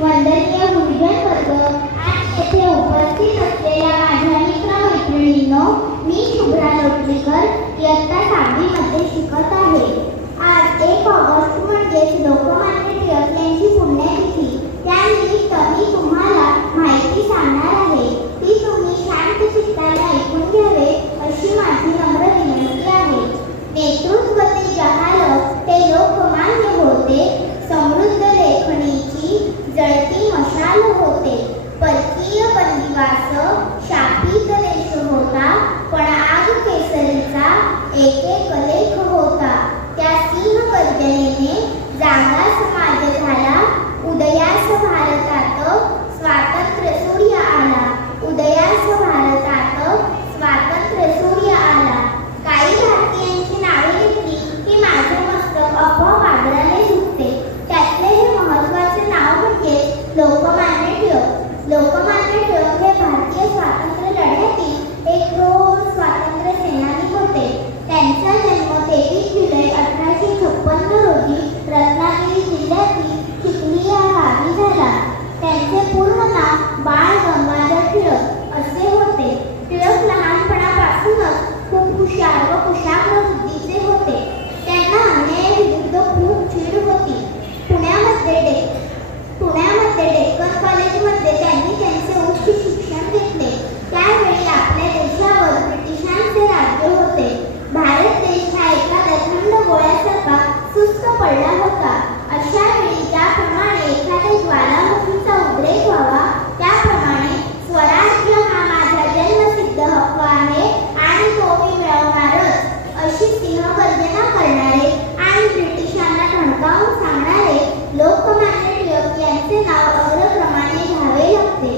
वंदनीय गुरुजन वर्ग आणि येथे उपस्थित असलेल्या माझ्या मित्र-मैत्रिणींनो, मी शुभ्रा लोटलीकर इयत्ता 7वी मध्ये शिकत आहे. आज 1 ऑगस्ट म्हणजेच लोकमान्य टिळक यांची पुण्यतिथी. त्यानिमित्त मी तुम्हाला माहिती सांगणार आहे. ती तुम्ही शांत चित्ताने ऐकून घ्यावे अशी माझी नम्र विनंती आहे. नेतृत्व ते जहाल ते लोकमान्य होते, समृद्ध लेखणीची जळती मशाल होते. परकीय बंदिवास शापित देश होता, पण आग केसरीचा एक एक लेख लोकमान्य टिळक हे भारतीय स्वातंत्र्य लढ्यातील एक थोर स्वातंत्र्य सेनानी होते. त्यांचा जन्म 23 जुलै 1856 रोजी रत्नागिरी जिल्ह्यातील चिखली या गावी झाला. त्यांचे पूर्ण नाव बाळ गंगाधर टिळक असे होते. टिळक लहानपणापासूनच खूप हुशार व कुशाग्र बुद्धीचे होते. त्यांना अन्यायाविरुद्ध खूप चीड होती. पुण्यामध्ये डेक्कन कॉलेजमध्ये त्यांनी त्यांचे उच्च शिक्षण घेतले. त्यावेळी आपल्या देशावर ब्रिटिशांचे राज्य होते. भारत देश हा एखाद्या थंड गोळ्यासारखा सुस्त पडला होता. अशा वेळी ज्याप्रमाणे एखाद्या ज्वालामुखीचा उद्रेक व्हावा त्याप्रमाणे स्वराज्य हा माझा जन्मसिद्ध हक्क आहे आणि तो मी मिळवणारच अशी सिंहगर्जना करणारे आणि ब्रिटिशांना धमकावून सांगणारे लोकमान्य टिळक यांचे नाव अग्रक्रमाने घ्यावे लागते.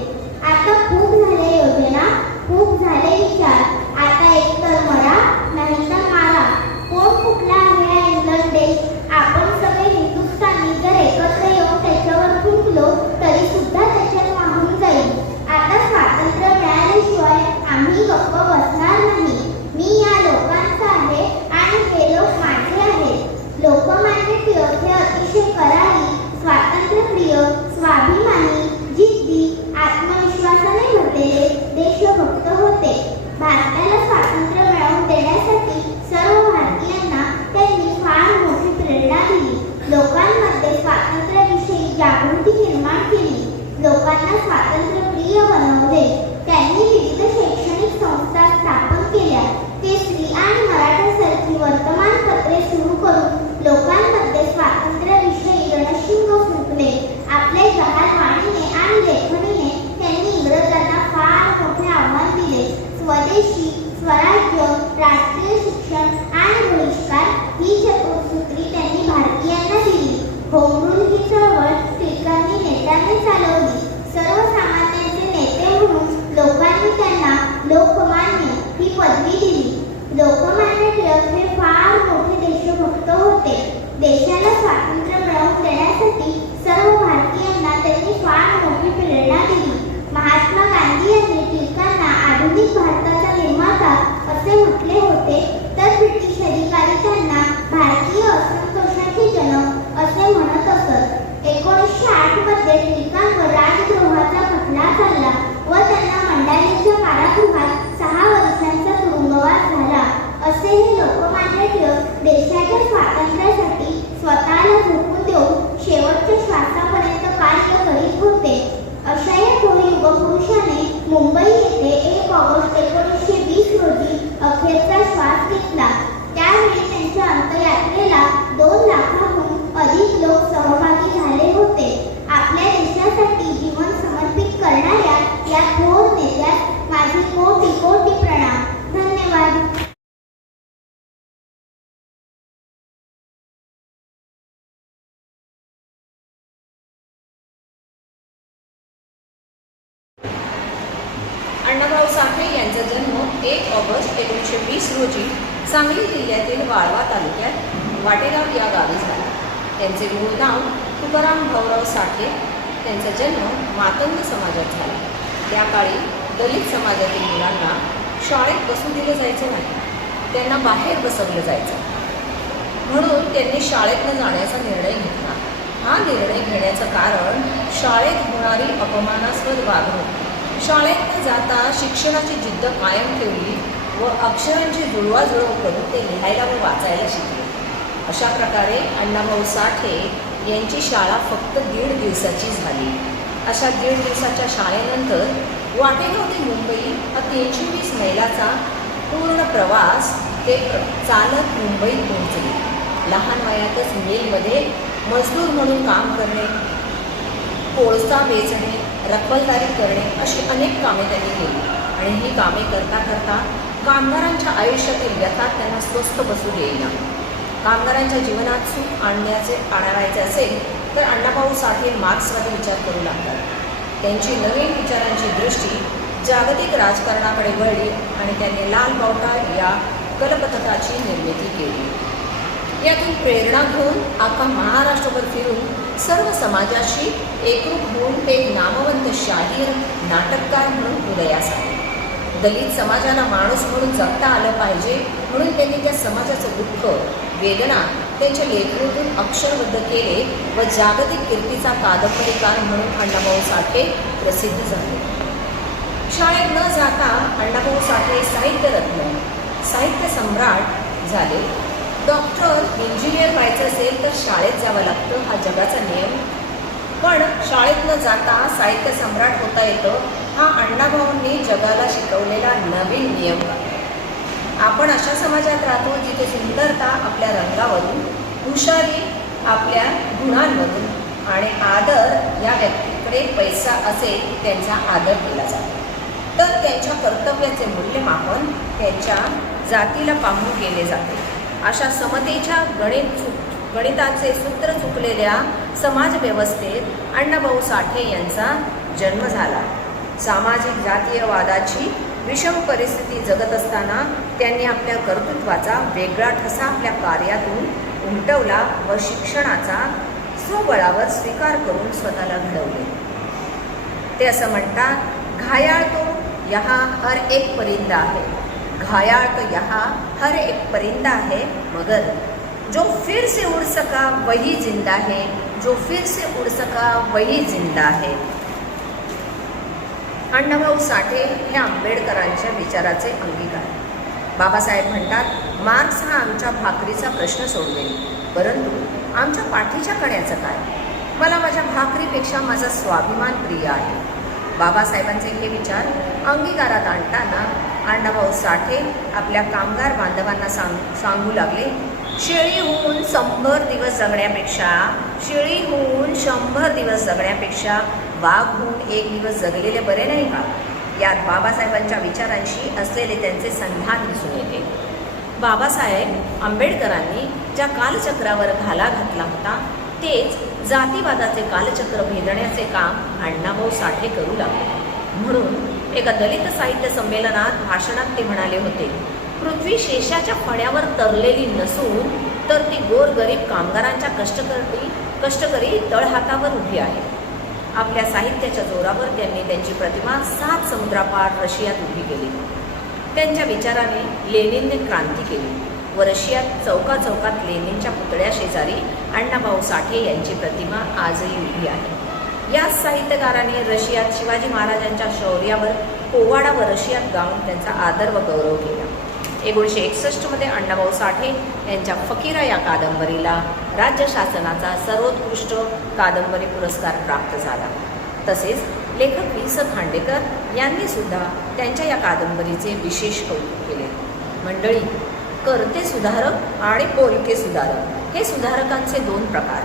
आता खूप झाले योजना, खूप झाले विचार. आता एकतर मरा नाहीतर मारा. कोण कुठला आहे हा इंग्लंड देश? आपण सगळे हिंदुस्थानी जर एकत्र येऊन त्याच्यावर फुंकलो तरी सुद्धा त्याच्यात वाहून जाईल. आता स्वातंत्र्य मिळाल्याशिवाय आम्ही गप्प बसणार नाही. मी या लोकांचा आहे आणि हे लोक माझे आहेत. लोकमान्य टिळक हे अतिशय करारी, स्वातंत्र्यप्रिय, स्वाभिमानी, जिद्दी, आत्मविश्वासाने भरलेले देशभक्त होते. भारताला स्वातंत्र्य मिळवून देण्यासाठी सर्व भारतीयांना त्यांनी फार मोठी प्रेरणा दिली. लोकांमध्ये स्वातंत्र्याविषयी जागृती निर्माण केली. लोकांना स्वातंत्र्यप्रिय बनवले. त्यांनी विविध शैक्षणिक संस्था स्थापन केल्या. केसरी आणि मराठासारखी वर्तमानपत्रे सुरू करून लोकांमध्ये स्वातंत्र्याविषयी रणशिंग फुंकले. आपल्या जहालवाणीने आणि लेखणीने त्यांनी इंग्रजांना फार मोठे आव्हान दिले. स्वदेशी, स्वराज्य, राष्ट्रीय शिक्षण आणि बहिष्कार ही चतुसूत्री त्यांनी भारतीयांना दिली. होम रूल ही चळवळ टिळकांनी नेत्यांनी चालवली. सर्वसामान्यांचे नेते म्हणून लोकांनी त्यांना लोकमान्य ही पदवी दिली. लोकमान्य टिळक हे फार मोठे देशभक्त होते. देशाला स्वातंत्र्य मिळवून देण्यासाठी सर्व भारतीयांना त्यांनी फार मोठी प्रेरणा दिली. महात्मा गांधी यांनी टिळकांना आधुनिक भारताचा निर्माता असे म्हटले होते, तर ब्रिटिश अधिकारी त्यांना भारतीय असंतोषाचे जनक असे म्हणत असत. 1908 मध्ये टिळकांवर राजद्रोहाचा खटला चालला व त्यांना मंडालेच्या कारागृहात 6 वर्षांचा तुरुंगवास झाला. असे हे लोकमान्य टिळक देशाच्या स्वातंत्र्यासाठी स्वतःला झोकून देऊन शेवटच्या श्वासापर्यंत कार्य करीत होते. अशा या थोर युगपुरुषाने मुंबई येथे 1 ऑगस्ट 1920 रोजी अखेरचा श्वास घेतला. त्यावेळी त्यांच्या अंत्ययात्रेला 2 लाखाहून अधिक लोक सहभागी झाले होते. आपल्या देशासाठी जीवन समर्पित करणाऱ्या या थोर नेत्यास माझे कोटी कोटी प्रणाम. धन्यवाद. अण्णाभाऊ साठे यांचा जन्म 1 ऑगस्ट 1920 रोजी सांगली जिल्ह्यातील वाळवा तालुक्यात वाटेगाव या गावी झाला. त्यांचे मूळ नाव तुकाराम भाऊराव साठे. त्यांचा जन्म मातंग समाजात झाला. त्या काळी दलित समाजातील मुलांना शाळेत बसू दिलं जायचं नाही, त्यांना बाहेर बसवलं जायचं. म्हणून त्यांनी शाळेत न जाण्याचा निर्णय घेतला. हा निर्णय घेण्याचं कारण शाळेत होणारी अपमानास्पद वागणूक. शाळेत न जाता शिक्षणाची जिद्द कायम ठेवली व अक्षरांची जुळवाजुळव करून ते लिहायला व वाचायला शिकले. अशा प्रकारे अण्णाभाऊ साठे यांची शाळा फक्त 1.5 दिवसाची झाली. अशा 1.5 दिवसाच्या शाळेनंतर वाटेगाव ते मुंबई हा 320 मैलाचा पूर्ण प्रवास ते चालत मुंबईत पोहोचले. लहान वयातच मिलमध्ये मजदूर म्हणून काम करणे, कोळसा वेचणे, रखवलदारी करणे अशी अनेक कामे त्यांनी केली. आणि ही कामे करता करता कामगारांच्या आयुष्यातील व्यथा त्यांना स्वस्थ बसू देईना. कामगारांच्या जीवनात सुख आणायचे असेल तर अण्णाभाऊ साठे मार्क्सवादी विचार करू लागतात. त्यांची नवीन विचारांची दृष्टी जागतिक राजकारणाकडे वळली आणि त्यांनी लाल बावटा या कलपथकाची निर्मिती केली. यातून प्रेरणा घेऊन अख्खा महाराष्ट्रभर फिरून सर्व समाजाशी एकरूप होऊन ते एक नामवंत शाहीर नाटककार म्हणून उदयास आले. दलित समाजाला माणूस म्हणून जगता आलं पाहिजे म्हणून त्यांनी त्या समाजाचं दुःख वेदना त्यांच्या लेखणीतून अक्षरबद्ध केले व जागतिक कीर्तीचा कादंबरीकार म्हणून अण्णाभाऊ साठे प्रसिद्ध झाले. शाळेत न जाता अण्णाभाऊ साठे साहित्यरत्न, साहित्य सम्राट झाले. डॉक्टर, इंजिनियर व्हायचं असेल तर शाळेत जावं लागतं, हा जगाचा नियम. पण शाळेत न जाता साहित्य सम्राट होता येतं, हा अण्णाभाऊंनी जगाला शिकवलेला नवीन नियम आहे. आपण अशा समाजात राहतो जिथे सुंदरता आपल्या रंगावरून, हुशारी आपल्या गुणांवरून आणि आदर या व्यक्तीकडे पैसा असेल त्यांचा आदर केला जातो. तर त्यांच्या कर्तव्याचे मूल्यमापन त्यांच्या जातीला पाहून केले जाते. अशा समतेच्या गणिताचे सूत्र चुकलेल्या समाजव्यवस्थेत अण्णाभाऊ साठे यांचा जन्म झाला. सामाजिक जातीयवादाची विषम परिस्थिती जगत असताना त्यांनी आपल्या कर्तृत्वाचा वेगळा ठसा आपल्या कार्यातून उमटवला व शिक्षणाचा स्वबळावर स्वीकार करून स्वतःला घडवले. ते असं म्हणतात, घायाळ तो यहाँ हर एक परिंदा है, घायाळ तो यहाँ हर एक परिंदा है, मगर जो फिर से उड़ सका वही जिंदा है, जो फिर से उड़ सका वही जिंदा है. अण्णाभाऊ साठे हे आंबेडकरांच्या विचाराचे अंगीकार. बाबासाहेब म्हणतात, मार्क्स हा आमच्या भाकरीचा प्रश्न सोडवेल, परंतु आमच्या पाठीच्या कण्याचं काय? मला माझ्या भाकरीपेक्षा माझा स्वाभिमान प्रिय आहे. बाबासाहेबांचे हे विचार अंगीकारात आणताना अण्णाभाऊ साठे आपल्या कामगार बांधवांना सांगू लागले, शेळी होऊन 100 दिवस जगण्यापेक्षा वाघ होऊन 1 दिवस जगलेले बरे नाही का? यात बाबासाहेबांच्या विचारांशी असलेले त्यांचे संधान दिसून येते. बाबासाहेब आंबेडकरांनी ज्या कालचक्रावर घाला घातला होता तेच जातीवादाचे कालचक्र भेदण्याचे काम अण्णाभाऊ साठे करू लागले. म्हणून एका दलित साहित्य संमेलनात भाषणात ते म्हणाले होते, पृथ्वी शेषाच्या फण्यावर तरलेली नसून तर ती गोरगरीब कामगारांच्या कष्टकरी तळहातावर उभी आहे. आपल्या साहित्याच्या जोरावर त्यांनी त्यांची प्रतिमा 7 समुद्रापार रशियात उभी केली. त्यांच्या विचाराने लेनिनने क्रांती केली व रशियात चौकाचौकात लेनिनच्या पुतळ्या शेजारी अण्णाभाऊ साठे यांची प्रतिमा आजही उभी आहे. याच साहित्यकाराने रशियात शिवाजी महाराजांच्या शौर्यावर पोवाडा व रशियात गाऊन त्यांचा आदर व गौरव केला. 1961 अण्णाभाऊ साठे यांच्या फकीरा या कादंबरीला राज्य शासनाचा सर्वोत्कृष्ट कादंबरी पुरस्कार प्राप्त झाला. तसेच लेखक वि. स. खांडेकर यांनी सुद्धा त्यांच्या या कादंबरीचे विशेष कौतुक केले. मंडळी, कर्ते सुधारक आणि पोलके सुधारक हे सुधारकांचे 2 प्रकार.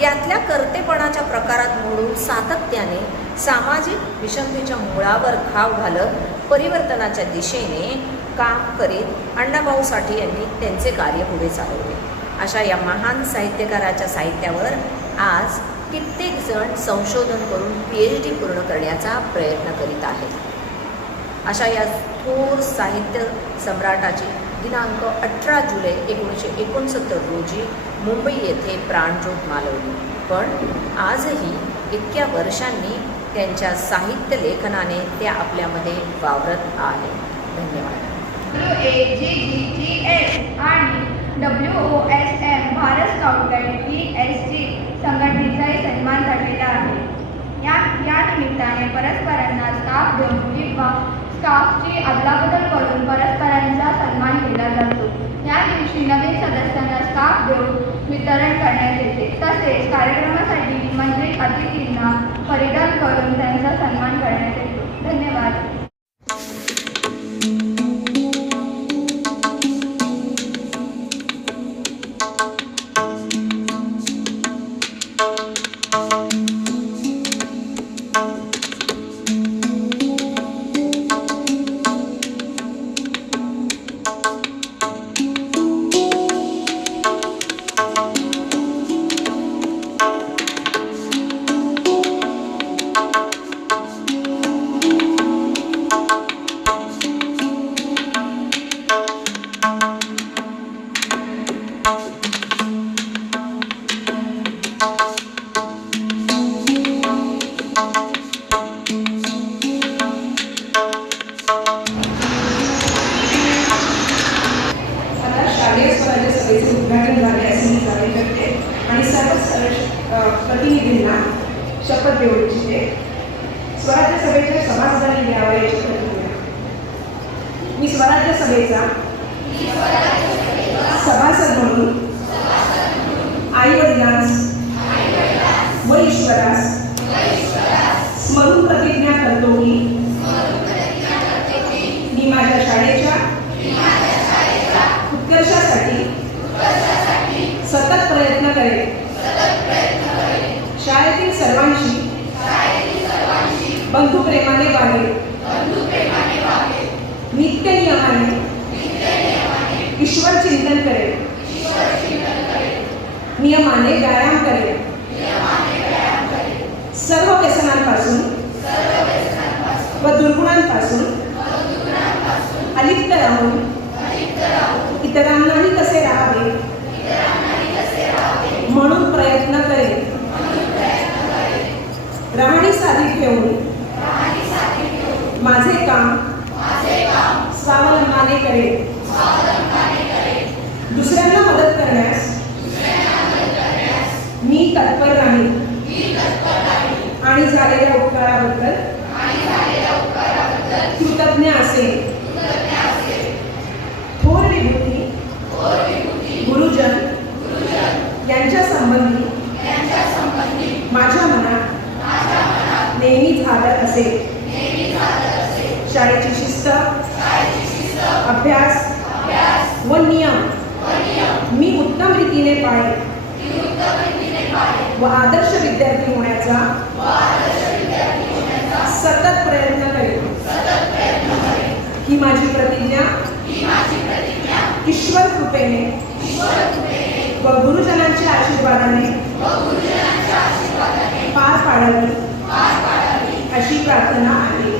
यातल्या कर्तेपणाच्या प्रकारात मोडून सातत्याने सामाजिक विषमतेच्या मुळावर घाव घालत परिवर्तनाच्या दिशेने काम करीत अण्णाभाऊ साठे यांनी त्यांचे कार्य पुढे चालवले. अशा या महान साहित्यकाराच्या साहित्यावर आज कित्येक जण संशोधन करून PhD पूर्ण करण्याचा प्रयत्न करीत आहेत. अशा या थोर साहित्य सम्राटाची दिनांक 18 जुलै 1969 रोजी मुंबई येथे प्राणज्योत मालवली. पण आजही इतक्या वर्षांनी त्यांच्या साहित्य लेखनाने ते आपल्यामध्ये वावरत आहे. धन्यवाद. WAGGTS आणि WOSM Bharat scout guide BSG संघटनेचाही सन्मान झालेला आहे. या निमित्ताने परस्परांना स्कार्फ देऊन किंवा स्कार्फची अदलाबदल करून परस्परांचा सन्मान केला जातो. या दिवशी नवीन सदस्यांना स्कार्फ देऊन वितरण करण्यात येते. तसेच कार्यक्रमासाठी निमंत्रित अतिथींना परिधान करून त्यांचा सन्मान करण्यात येतो. धन्यवाद. आता शालेय स्वराज्य सभेचे उद्घाटन झाले असे मी जाहीर करते आणि सर्व प्रतिनिधींना शपथ देऊ इच्छिते. स्वराज्य सभेच्या सभासदांनी द्यावयाची प्रतिज्ञा. मी स्वराज्य सभेचा सभासद म्हणून आई-वडिलांस व ईश्वरास स्मरून प्रतिज्ञा करतो की मी माझ्या शाळेच्या उत्कर्षासाठी सतत प्रयत्न करेन. शाळेतील सर्वांशी बंधुप्रेमाने वागेन. नित्य नियमाने ईश्वर चिंतन करेन. नियमाने व्यायाम करेन. सर्व व्यसनांपासून व दुर्गुणांपासून अलिप्त राहून इतरांनाही कसे राहावे म्हणून प्रयत्न करेन. राहणी साधी ठेवून माझे काम स्वावलंबाने करेन. दुसऱ्यांना मदत करण्यास मी तत्पर राहीन आणि झालेल्या उपकाराबद्दल कृतज्ञ असेन. थोर विभूती गुरुजन यांच्या संबंधी माझ्या मनात नेहमीच आदर असेल. शाळेची शिस्त, अभ्यास व नियम मी उत्तम रीतीने पाळेन व आदर्श विद्यार्थी होण्याचा सतत प्रयत्न करेन. ही माझी प्रतिज्ञा ईश्वर कृपेने व गुरुजनांच्या आशीर्वादाने पार पाडावी अशी प्रार्थना आहे.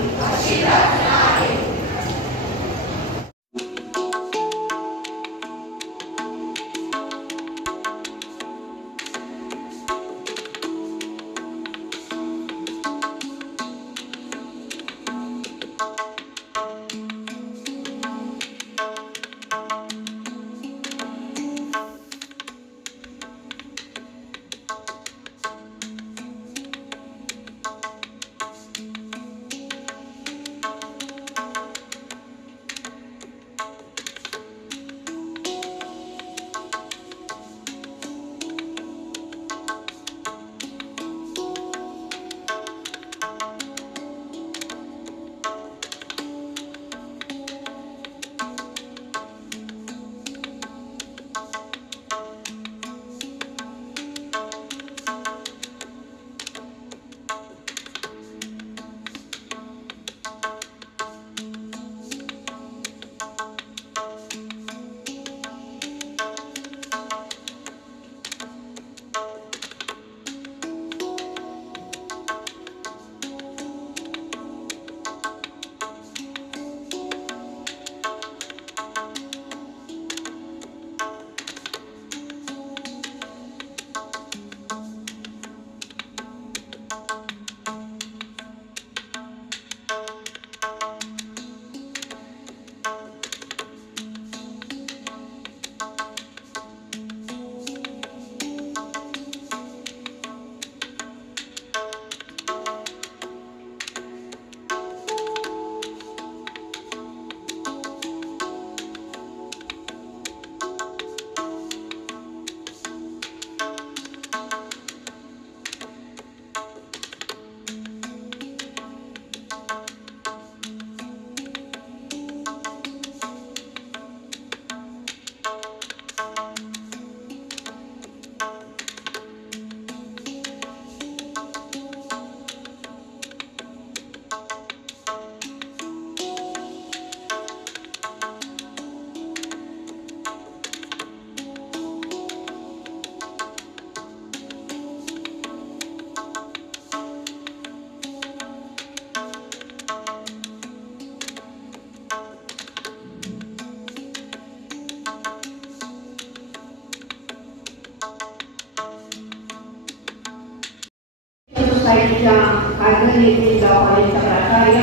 दादर येथील लॉ कॉलेजच्या प्राचार्य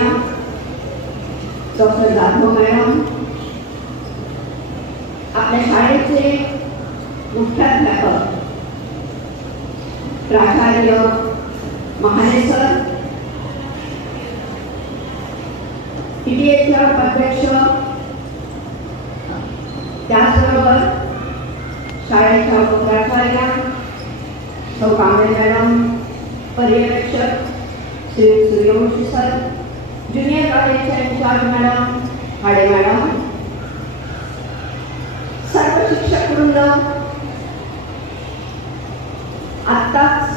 डॉक्टर जाधव मॅडम, आपल्या शाळेचे मुख्याध्यापक प्राचार्य महाले सर, पीटीएच्या उपाध्यक्ष, त्याचबरोबर शाळेच्या उपप्राचार्या सौ कांबळे मॅडम, पर्यवेक्षक श्री सूर्यवंशी सर, ज्युनियर कॉलेजच्या इंचार्ज मॅडम हाडे मॅडम, सर्व शिक्षक वृंद, आत्ताच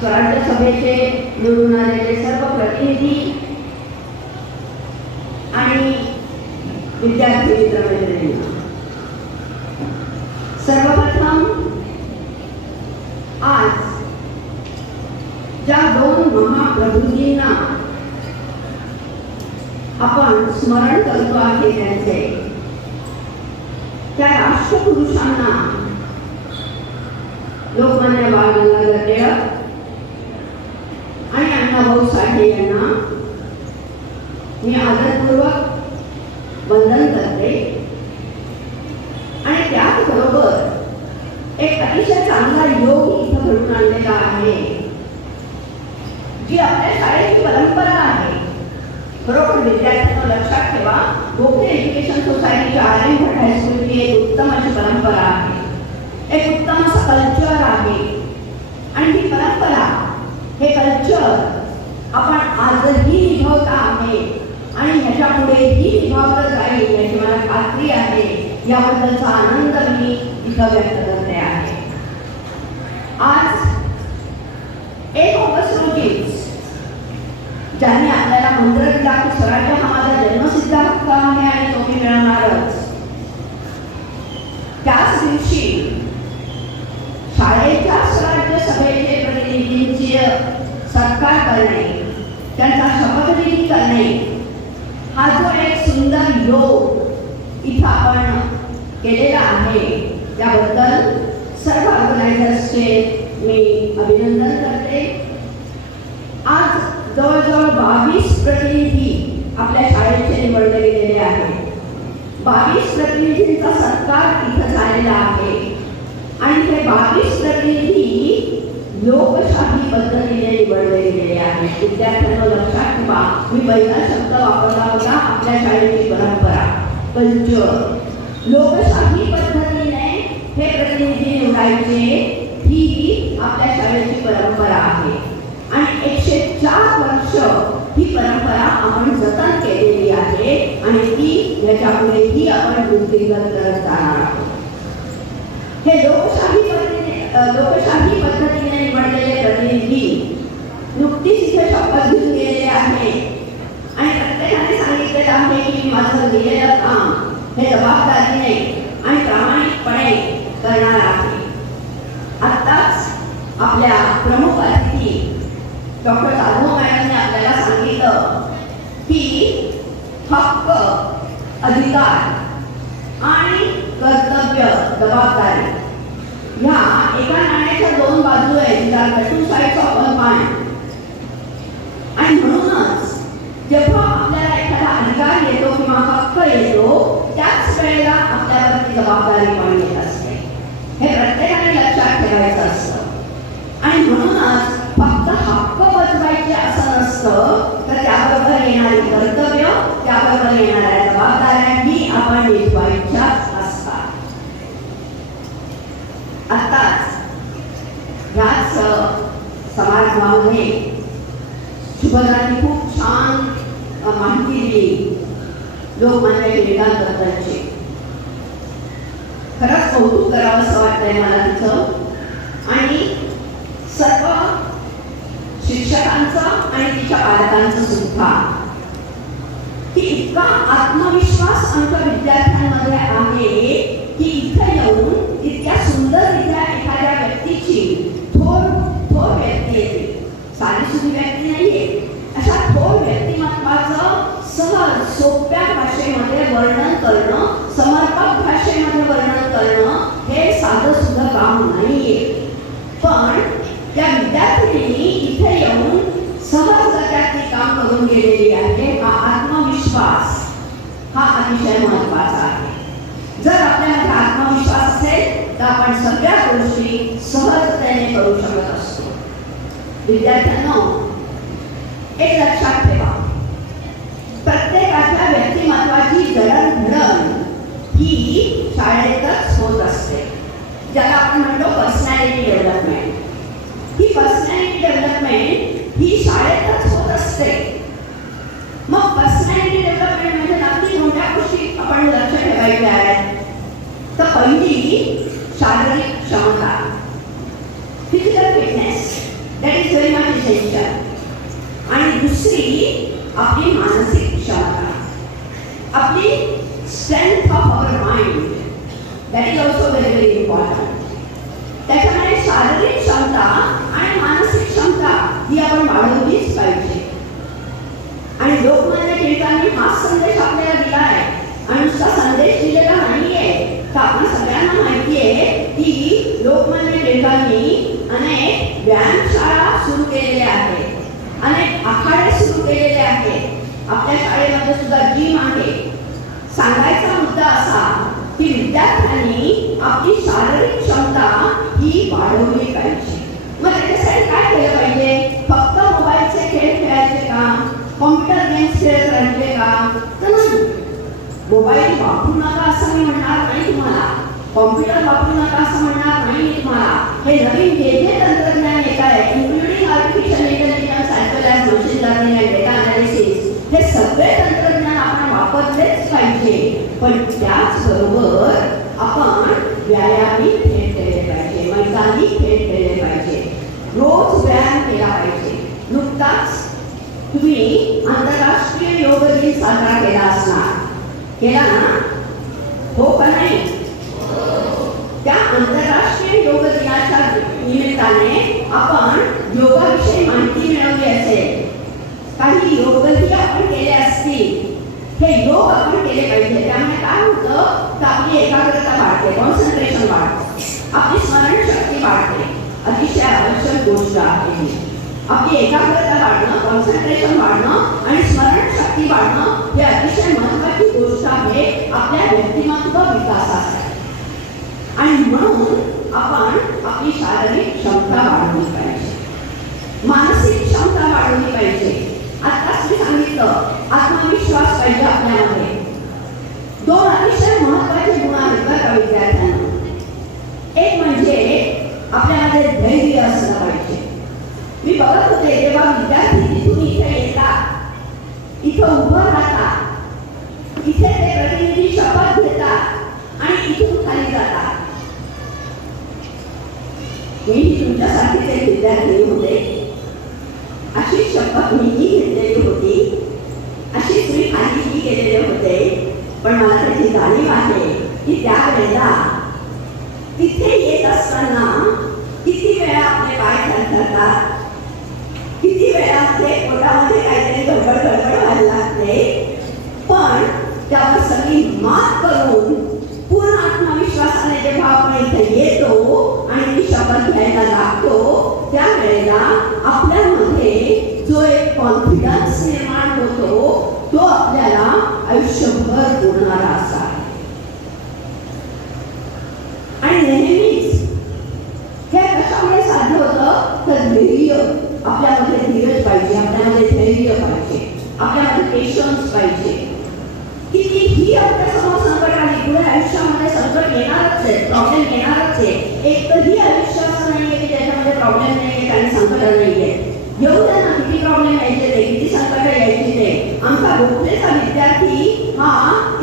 स्वराज्य सभेचे निवडून आलेले सर्व प्रतिनिधी आणि विद्यार्थी मित्रमैत्रिणींना, सर्वप्रथम आज ज्या दोन महाप्रभूंना आपण स्मरण करतो आहे त्यांचे, त्या राष्ट्रपुरुषांना लोकमान्य बाळ गंगाधर टिळक आणि अण्णाभाऊ साठे यांना मी आदरपूर्वक वंदन करते. आणि त्याचबरोबर एक अतिशय चांगला योग इथं घडून आणलेला आहे, जी आपल्या शाळेची परंपरा आहे. बरोबर विद्यार्थ्यांना लक्षात ठेवा, गोखले एज्युकेशन सोसायटीची आर्यन भट हायस्कूलची एक उत्तम अशी परंपरा आहे, एक उत्तम असं कल्चर आहे. आणि ही परंपरा, हे कल्चर आपण आजही निभावत आहे आणि ह्याच्या पुढेही निभावलं जाईल याची मला खात्री आहे. याबद्दलचा आनंद मी इथं व्यक्त करते आहे. आज 1 ऑगस्ट रोजीच ज्यांनी आपल्याला मंत्र दिला की स्वराज्य हा माझा जन्मसिद्ध हक्क आहे आणि तो मी मिळवणारच, त्याच दिवशी शाळेच्या स्वराज्य सभेचे प्रतिनिधींची सत्कार करणे, त्यांचा शपथविधी करणे, हा जो एक सुंदर योग इथं आपण केलेला आहे, त्याबद्दल सर्व ऑर्गनायझर्सचे मी अभिनंदन करते. आज जवळजवळ 22 प्रतिनिधी आपल्या शाळेचे निवडले गेलेले आहेत. 22 प्रतिनिधींचा सत्कार इथं झालेला आहे आणि हे 22 प्रतिनिधी लोकशाही पद्धतीने निवडले गेलेले आहेत. विद्यार्थ्यांना लक्षात ठेवा, मी पहिला शब्द वापरला होता आपल्या शाळेची परंपरा, कल्चर. लोकशाही पद्धतीने हे प्रतिनिधी निवडायचे ही आपल्या शाळेची परंपरा आहे आणि 104 वर्ष ही परंपरा आपण जतन केलेली आहे आणि ती याच्या पुढेही आपण वृद्धिंगत करत जाणार आहोत. हे लोकशाही पद्धतीने निवडलेले प्रतिनिधी नुकतीच इथे शपथ घेऊन गेलेले आहे आणि प्रत्येकाने सांगितलेलं आहे की माझं दिलेलं काम हे जबाबदारीने आणि प्रामाणिकपणे करणार आहे. आत्ताच आपल्या प्रमुख अतिथी डॉक्टर जाधव मॅडमने आपल्याला सांगितलं की हक्क, अधिकार आणि कर्तव्य, जबाबदारी ह्या एका नाण्याच्या 2 बाजू आहेत, ज्या two sides of one coin. आणि म्हणूनच जेव्हा आपल्याला एखादा अधिकार येतो किंवा हक्क येतो, त्याच वेळेला आपल्यावरती जबाबदारी पण येत असते. हे प्रत्येकाने लक्षात ठेवायचं असतं. आणि म्हणूनच फक्त हक्क बजवायचे असं नसतं, तर त्याबरोबर येणारी कर्तव्य, त्याबरोबर येणाऱ्या जबाबदाऱ्याही आपण निभवायच्या असतात. आताच ह्याच समारंभामध्ये शुभदानी खूप छान माहिती दिली लोकमान्य टिळकांबद्दलची. खरंच कौतुक करावं असं वाटतंय मला तिचं. आणि सर्व शिक्षकांचं आणि तिच्या पालकांचं सुद्धा, की इतका आत्मविश्वास आमच्या विद्यार्थ्यांमध्ये आहे की इथं येऊन इतक्या सुंदररित्या एखाद्या व्यक्तीची थोर व्यक्ती येते, साधीसुधी व्यक्ती नाहीये, अशा थोर व्यक्तिमत्वाचं सहज सोप्या भाषेमध्ये वर्णन करणं, समर्पक भाषेमध्ये वर्णन करणं हे साधं सुद्धा काम नाहीये. पण त्या विद्यार्थिनींनी इथे येऊन अतिशय महत्वाचा आहे. जर आपल्यामध्ये आत्मविश्वास असेल तर आपण सगळ्या गोष्टी सहजतेने करू शकत असतो. विद्यार्थ्यांनो, एक लक्षात ठेवा, प्रत्येकाच्या व्यक्तिमत्वाची जडणघडण ही शाळेतच होत असते, ज्याला आपण म्हणतो पर्सनॅलिटी डेव्हलपमेंट. ही पर्सनॅलिटी डेव्हलपमेंट ही शाळेतच होत असते. मग पर्सनॅलिटी डेव्हलपमेंट म्हणजे नक्की कोणत्या गोष्टी आपण लक्ष ठेवायच्या आहेत? तर पहिली शारीरिक क्षमता, physical fitness, that is very much essential. आणि दुसरी आपली मानसिक क्षमता, आपली strength of our mind, that is also very very important. त्याच्यामुळे शारीरिक क्षमता आणि मानसिक क्षमता ही आपण वाढवलीच पाहिजे. आणि लोकमान्य टिळकांनी हा संदेश आपल्याला दिला आहे. आणि नुसता संदेश दिलेला नाहीये, तर आपण सगळ्यांना माहिती आहे की लोकमान्य टिळकांनी अनेक व्यायामशाळा सुरू केलेल्या आहेत, अनेक आखाडे सुरू केलेले आहेत. आपल्या शाळेमध्ये सुद्धा जिम आहे. सांगायचा मुद्दा असा की विद्यार्थ्यांनी आपली शारीरिक क्षमता ही वाढवली पाहिजे. मग त्याच्यासाठी काय केलं पाहिजे? फक्त मोबाईलचे खेळ खेळायचे का? कॉम्प्युटर गेम्स खेळत राहायचे का? तर नाही. मोबाईल वापरू नका असं मी म्हणणार नाही तुम्हाला, कॉम्प्युटर वापरू नका असं म्हणणार नाही मी तुम्हाला. हे नवीन जे जे तंत्रज्ञान येत आहे, including artificial intelligence, as well as machine learning and data analysis, हे सगळे तंत्रज्ञान आपण वापरलेच पाहिजे. पण त्याचबरोबर आपण व्यायामी खेळ केले पाहिजे, मैदानी खेळ केले पाहिजे, रोज व्यायाम केला पाहिजे. नुकताच तुम्ही आंतरराष्ट्रीय योग दिन साजरा केला असणार, केला ना? हो का नाही? त्या आंतरराष्ट्रीय योग दिनाच्या निमित्ताने आपण योगाविषयी माहिती मिळवली असेल, काही योगही आपण केले असतील. हे योग आपण केले पाहिजे. त्यामुळे काय होतं तर आपली एकाग्रता वाढते, कॉन्सन्ट्रेशन वाढते, आपली स्मरणशक्ती वाढते. अतिशय आवश्यक गोष्ट आहे. आपली एकाग्रता वाढणं, कॉन्सन्ट्रेशन वाढणं आणि स्मरणशक्ती वाढणं ही अतिशय महत्त्वाची गोष्ट आहे आपल्या व्यक्तिमत्व विकासासाठी. आणि म्हणून आपण आपली शारीरिक क्षमता वाढवली पाहिजे, मानसिक क्षमता वाढवली पाहिजे. आत्ताच मी सांगितलं, आत्मविश्वास पाहिजे आपल्यामध्ये. दोन अतिशय महत्त्वाचे गुण आहेत बरं का विद्यार्थ्यांना. एक म्हणजे आपल्यामध्ये धैर्य असलं पाहिजे. मी बघत होते तेव्हा विद्यार्थी तिथून इथे येतात, इथं उभं राहतात, इथे ते प्रतिनिधी शपथ घेतात आणि इथून खाली जातात. मी तुमच्यासाठीच एक विद्यार्थी होते, अशी शपथ मीही घेतलेली होती, अशीच मी खालीही गेलेले होते. पण मला त्याची जाणीव आहे की त्यावेळेला तिथे येत असताना किती वेळा आपले पाय थरथरतात, किती वेळा आपले पोटामध्ये काहीतरी गडबड व्हायला लागते. पण त्यावर सगळी मात करून पूर्ण आत्मविश्वासाने जेव्हा आपण इथे येतो आणि ती शपथ घ्यायला लागतो, त्यावेळेला आपल्यामध्ये जो एक कॉन्फिडन्स निर्माण होतो तो आपल्याला आयुष्यभर पुरणारा असा आहे. आणि नेहमीच हे कशामुळे साध्य होतं तर धैर्य. आपल्यामध्ये धीरज पाहिजे, आपल्यामध्ये धैर्य पाहिजे, आपल्यामध्ये पेशन्स पाहिजे. कितीही आपल्यासमोर संकट आली, पुढे आयुष्यामध्ये संकट येणारच आहे, प्रॉब्लेम येणारच आहे. एकही आयुष्य असं नाही आहे की त्याच्यामध्ये प्रॉब्लेम नाही आहे आणि संकट नाही आहे. येऊ द्या ना, किती प्रॉब्लेम यायचे ते, किती संकट यायची ते. आमचा गोखलेचा विद्यार्थी हा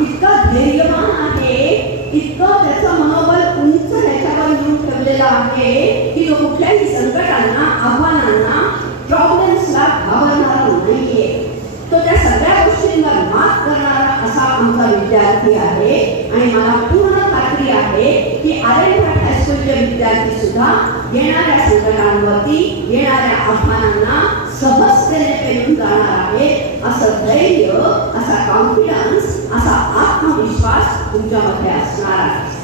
इतका धैर्यवान आहे, इतकं त्याचं मनोबल उंच ह्याच्यावर घेऊन ठेवलेलं आहे की तो कुठल्याही संकटांना, आव्हानांना, प्रॉब्लेम्सला घाबरणारा नाहीये. तो त्या सगळ्या गोष्टींवर मात करणारा असा आमचा विद्यार्थी आहे. आणि मला पूर्ण खात्री आहे की आर्यभट्ट हायस्कूलचे विद्यार्थी सुद्धा येणाऱ्या संकटांवरती, येणाऱ्या आव्हानांना सहजतेने पेलून जाणार आहे. असं धैर्य, असा कॉन्फिडन्स, असा आत्मविश्वास तुमच्यामध्ये असणार आहे.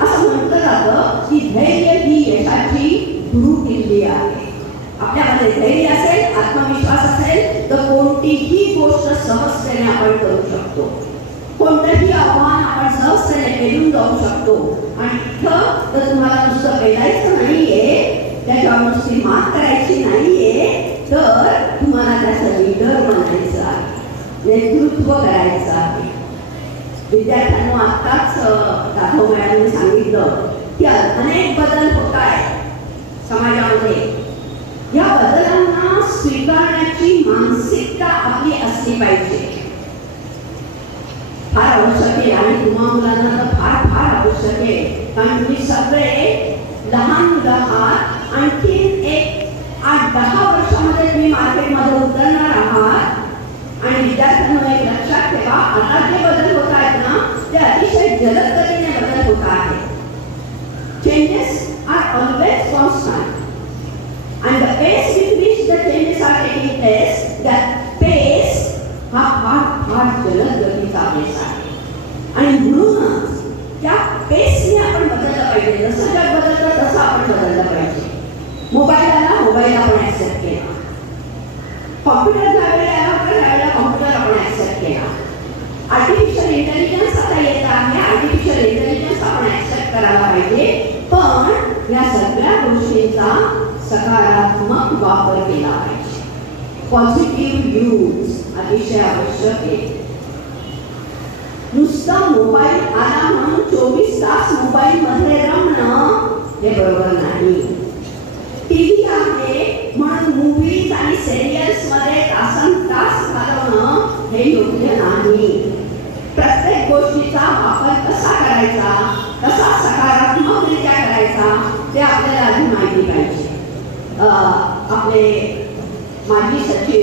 असं म्हटलं जातं की धैर्य ही यशाची गुरुकिल्ली आहे. आपल्यामध्ये धैर्य असेल, आत्मविश्वास असेल तर कोणतीही गोष्ट सहजतेने आपण करू शकतो. कोणत्याही कुठलंही आव्हान आपण सहजतेने पेलून जाऊ शकतो. आणि इथं तर तुम्हाला नुसतं पेलायचं नाहीये, त्याच्यावर नुसती मात करायची नाहीये, तर तुम्हाला त्याचं लीडर बनायचं आहे, नेतृत्व करायचं आहे. विद्यार्थ्यांना आत्ताच जाधव मॅडमने सांगितलं की अनेक बदल होत आहेत समाजामध्ये. या बदलांना स्वीकारण्याची मानसिकता आपली असली पाहिजे. फार आवश्यक आहे आणि तुम्हा मुलांना तर फार फार आवश्यक आहे. कारण तुम्ही सगळे लहान मुलं आहात. आणखी एक 8-10 वर्षामध्ये तुम्ही मार्केटमध्ये उतरणार आहात. आणि विद्यार्थ्यांना एक लक्षात ठेवा, आता जे बदल होत आहेत ना ते अतिशय जलद गतीने बदल होत आहेत. Changes are always constant and the pace with which the changes are taking place, that pace हा फार जलद गतीचा पेस आहे. आणि म्हणूनच त्या पेसने आपण बदललं पाहिजे. जसं जग बदलतं तसं आपण बदललं पाहिजे. मोबाईल आला, मोबाईल आपण ऍक्सेप्ट केला. कॉम्प्युटर ज्यावेळी आला होता त्यावेळेला कॉम्प्युटर आपण ऍक्सेप्ट केला. आर्टिफिशियल इंटेलिजन्स आता येत आहे, आर्टिफिशियल इंटेलिजन्स आपण ऍक्सेप्ट करायला पाहिजे. पण या सगळ्या गोष्टींचा सकारात्मक वापर केला पाहिजे. पॉझिटिव्ह यूज अतिशय आवश्यक आहे. नुसता मोबाईल आला म्हणून 24 तास मोबाईल मध्ये रमणं हे बरोबर नाही. टीव्ही आहे म्हणून मूव्हीज आणि सिरियल्स मध्ये तासनतास घालवणं हे योग्य नाही. प्रत्येक गोष्टीचा वापर कसा करायचा, कसा सकारात्मकरित्या करायचा ते आपल्याला आधी माहिती पाहिजे. आपले माजी सचिव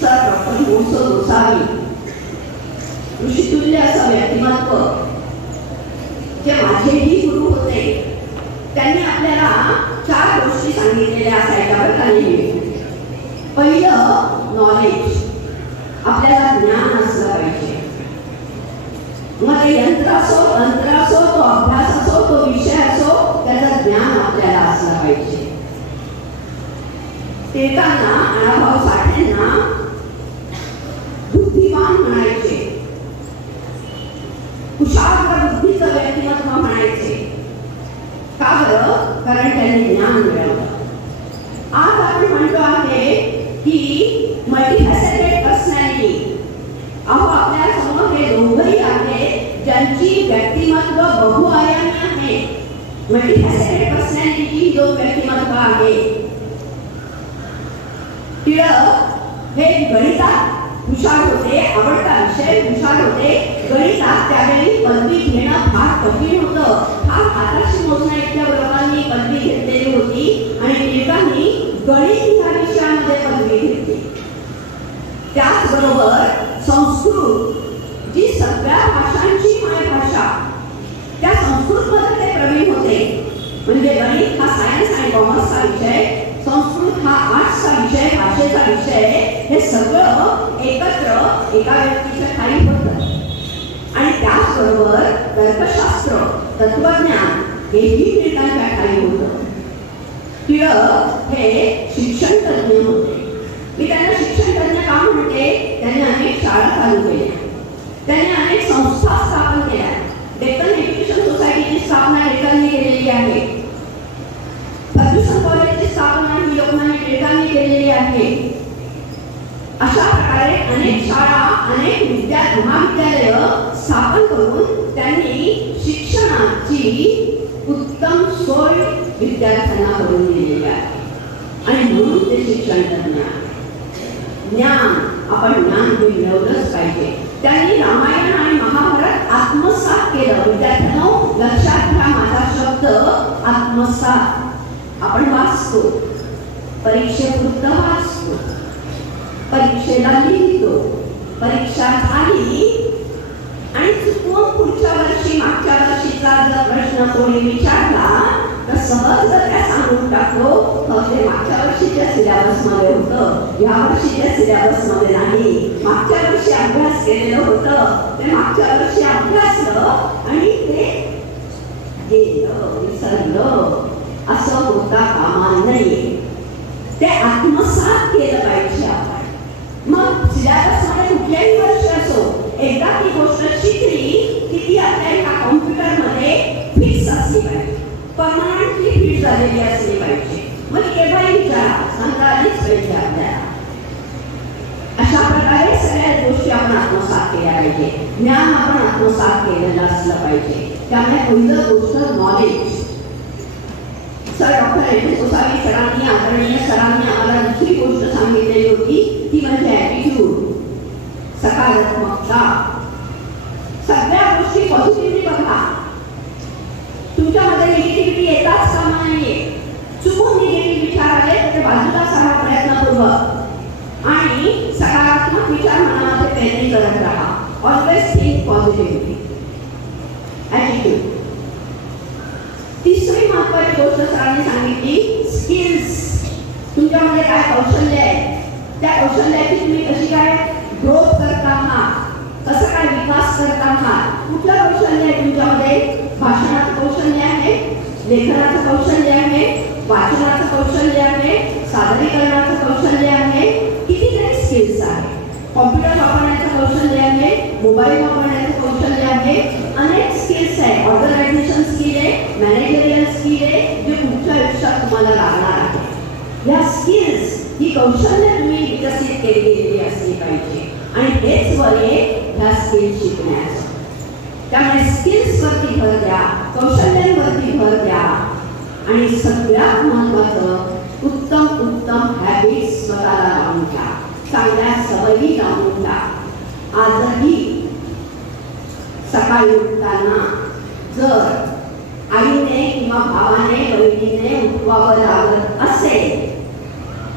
सर डॉक्टर मोसो गोसावी, ऋषितुल्य असं व्यक्तिमत्व, जे माझेही गुरु होते, त्यांनी आपल्याला 4 गोष्टी सांगितलेल्या असायच्या बरं का नेहमी. पहिलं नॉलेज, आपल्याला ज्ञान असलं पाहिजे. मग ते यंत्र असो, तंत्र असो, तो अभ्यास असो, तो विषय असो, त्याचं ज्ञान आपल्याला असलं पाहिजे. टिळकांना अण्णाभाऊ साठेंना बुद्धिमान म्हणायचे, कुशाग्र बुद्धीचं व्यक्तिमत्व म्हणायचे. का बरं? कारण त्यांनी ज्ञान मिळवलं. आज आपण म्हणतो आहे की मल्टीफॅसेटेड पर्सनॅलिटी. अहो आपल्या समोर हे दोघंही आहेत ज्यांची व्यक्तिमत्व बहुआयामी आहे. मल्टीफॅसेटेड पर्सनॅलिटी 2 व्यक्तिमत्व आहे. टिळक हे गणितात हुशार होते, आवडता विषय हुशार होते. गणितात त्यावेळी पदवी घेणं फार कठीण होतं. फार हाताशी मोजण्या इतक्या लोकांनी पदवी घेतलेली होती आणि टिळकांनी गणित या विषयामध्ये पदवी घेतली. त्याचबरोबर संस्कृत, जी सगळ्या भाषांची मायभाषा, त्या संस्कृतमध्ये ते प्रवीण होते. म्हणजे गणित हा सायन्स आणि कॉमर्सचा विषय, संस्कृत हा आर्ट्सचा विषय, भाषेचा विषय, हे सगळं एकत्र एका व्यक्तीच्या खाली होतं. आणि त्याचबरोबर तर्कशास्त्र, तत्वज्ञान हेही टिळकांच्या खाली होतं. टिळक हे शिक्षण तज्ञ होते. मी त्यांना शिक्षण तज्ञ का म्हणते? त्यांनी अनेक शाळा चालू केल्या, त्यांनी अनेक संस्था स्थापन केल्या. डेक्कन एज्युकेशन सोसायटीची स्थापना टिळकांनी केलेली आहे. फर्ग्युसन कॉलेजची स्थापना ही लोकमान्य टिळकांनी केलेली आहे. अशा प्रकारे अनेक शाळा, अनेक महाविद्यालय स्थापन करून त्यांनी शिक्षणाची उत्तम सोय विद्यार्थ्यांना करून दिलेली आहे. आणि म्हणून ते शिक्षण तज्ञ. ज्ञान, आपण ज्ञान हे मिळवलंच पाहिजे. त्यांनी रामायण आणि महाभारत आत्मसात केलं. विद्यार्थ्यांनो लक्षात घ्या माझा शब्द आत्मसात. आपण वाचतो, परीक्षेपुरतं वाचतो, परीक्षेला लिहितो, परीक्षा झाली आणि चुकून पुढच्या वर्षी मागच्या वर्षीचा जर प्रश्न कोणी विचारला तर सहज जर त्या सांगून टाकतो ते मागच्या वर्षीच्या सिलेबसमध्ये होतं, या वर्षीच्या सिलेबसमध्ये नाही. मागच्या वर्षी अभ्यास केलेलं होतं ते मागच्या वर्षी अभ्यासलं आणि ते गेलं, विसरलं. असं होता कामा नये. ते आत्मसात केलं पाहिजे आपण. मग सिलेबसमध्ये कुठल्याही वर्ष असो, एकदा ती गोष्ट फिट झालेली असली पाहिजे. मग केव्हाही विचारा, सांगता आलीच पाहिजे आपल्याला. अशा प्रकारे सगळ्या गोष्टी आपण आत्मसात केल्या पाहिजे. ज्ञान आपण आत्मसात केलेलं असलं पाहिजे. त्यामुळे पहिलं गोष्ट knowledge. Sir doctor M S Gosavi सरांनी, आदरणीय सरांनी आम्हाला दुसरी गोष्ट सांगितलेली होती, ती म्हणजे ॲटिट्यूड, सकारात्मकता. सगळ्या गोष्टी पॉझिटिव्हली बघा. तुमच्यामध्ये निगेटिव्हिटी येताच कामा नाहीये. चुकून निगेटिव्ह विचार आले तर ते बाजूला सारा प्रयत्नपूर्वक आणि सकारात्मक विचार मनामध्ये पेरणी करत राहा. Always think positively. ॲटिट्यूड. तिसरी महत्वाची गोष्ट सरांनी सांगितली, स्किल्स. तुमच्यामध्ये काय कौशल्य आहे, त्या कौशल्याची तुम्ही कशी काय ग्रोथ करता आहात, कसं काय विकास करता आहात. कुठलं कौशल्य आहे तुमच्यामध्ये? भाषणाचं कौशल्य आहे, लेखनाचं कौशल्य आहे, वाचनाचं कौशल्य आहे, सादरीकरणाचं कौशल्य आहे, कितीतरी स्किल्स आहे. कॉम्प्युटर वापरण्याचं कौशल्य आहे, मोबाईल वापरण्याचं कौशल्य आहे, अनेक स्किल्स आहे. ऑर्गनायझेशन स्किल आहे, मॅनेजरियल स्किल आहे, जे पुढच्या आयुष्यात तुम्हाला लागणार आहे. या स्किल्स, ही कौशल्य तुम्ही विकसित केलेली असली पाहिजे आणि हेच वय ह्या स्किल्स शिकण्याचं. त्यामुळे स्किल्सवरती भर द्या, कौशल्यांवरती भर द्या आणि सगळ्यात महत्त्वाचं उत्तम उत्तम हॅबिट्स स्वतःला लावून घ्या, चांगल्या सवयी लावून घ्या. आजही सकाळी उठताना जर आईने किंवा भावाने बहिणीने उठवावं लागत असेल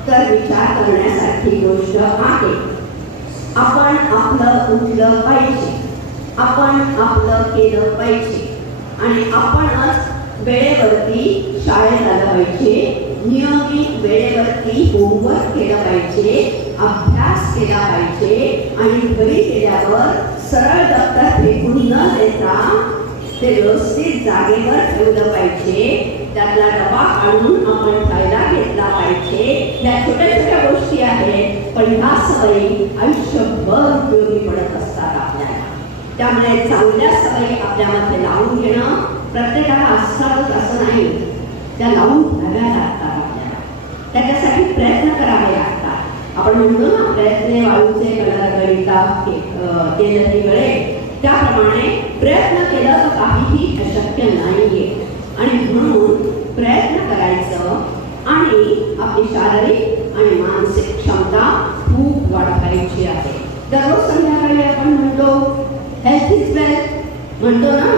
तर विचार करण्यासारखी गोष्ट आहे. आपण आपलं उठलं पाहिजे, आपण आपलं केलं पाहिजे आणि आपणच वेळेवरती शाळेत आलं पाहिजे, नियमित वेळेवरती होमवर्क केलं पाहिजे, अभ्यास केला पाहिजे आणि घरी गेल्यावर सरळ दप्तर फेकून न देता ते व्यवस्थित जागेवर ठेवलं पाहिजे. त्यातला डबा काढून आपण खायला घेतला पाहिजे. या छोट्या छोट्या गोष्टी आहेत, पण ह्या सवयी आयुष्यभर उपयोगी पडत असतात आपल्याला. त्यामुळे चांगल्या सवयी आपल्यामध्ये लावून घेणं प्रत्येकाला असतातच असं नाही, त्या लावून घ्याव्या लागतात आपल्याला. त्याच्यासाठी प्रयत्न करावे लागतात. आपण म्हणतो ना, प्रयत्न वाळूचे कलर गणिता केलं गळे, त्याप्रमाणे प्रयत्न केला तर काहीही अशक्य नाहीये आणि म्हणून प्रयत्न करायचं आणि आपली शारीरिक आणि मानसिक क्षमता खूप वाढवायची आहे. दररोज संध्याकाळी आपण म्हणतो हेल्थ इज वेल्थ म्हणतो ना,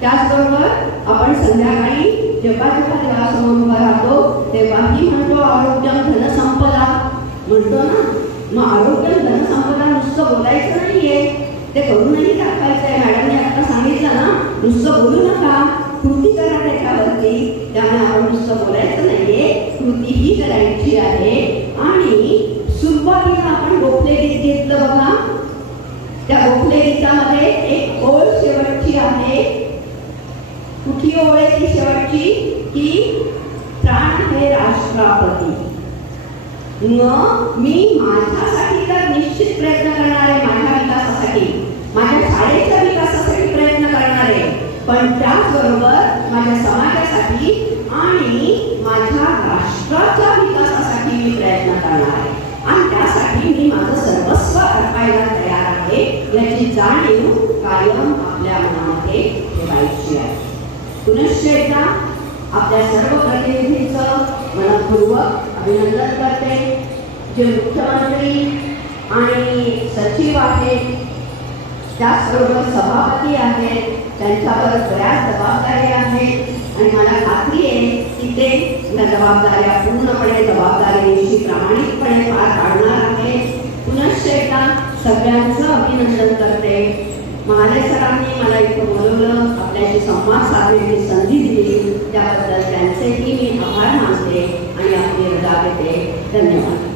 त्याचबरोबर आपण संध्याकाळी जेव्हा जेव्हा देवासमोर उभा राहतो तेव्हाही म्हणतो आरोग्यम धनसंपदा म्हणतो ना. मग आरोग्यम धनसंपदा नुसतं बोलायचं नाहीये, ते करूनही दाखवायचंय. मॅडमने आता सांगितलं ना, नुसतं बोलू नका, कृती करा त्याच्यावरती. त्यामुळे आपण नुसतं बोलायचं नाहीये, कृतीही करायची आहे. आणि सुरुवातीला आपण गोखले गीत घेतलं बघा, त्या गोखले गीतामध्ये एक ओळ शेवटची आहे. कुठली ओळ आहे ती शेवटची? की प्राण हे राष्ट्रापती. मग मी माझ्यासाठी तर निश्चित प्रयत्न करणार आहे, माझ्या विकासासाठी, माझ्या शाळेच्या विकासासाठी प्रयत्न करणार आहे, पण त्याचबरोबर माझ्या समाजासाठी आणि माझ्या राष्ट्राच्या विकासासाठी मी प्रयत्न करणार आहे आणि त्यासाठी मी माझं सर्वस्व अर्पायला तयार आहे. याची जाणीव कायम आपल्या मनामध्ये ठेवायची आहे. पुनश्च एकदा आपल्या सर्व प्रतिनिधींचं मनपूर्वक अभिनंदन करते. जे मुख्यमंत्री आणि सचिव आहेत, त्याचबरोबर सभापती आहेत, त्यांच्यावर बऱ्याच जबाबदाऱ्या आहेत आणि मला खात्री आहे की ते त्या जबाबदाऱ्या पूर्णपणे जबाबदारीनिशी प्रामाणिकपणे पार पाडणार आहेत. पुनश्च एकदा सगळ्यांचं अभिनंदन करते. महाले सरांनी मला इथं बोलवलं, आपल्याशी संवाद साधण्याची संधी दिली, त्याबद्दल त्यांचेही मी आभार मानते आणि आपली रजा देते. धन्यवाद.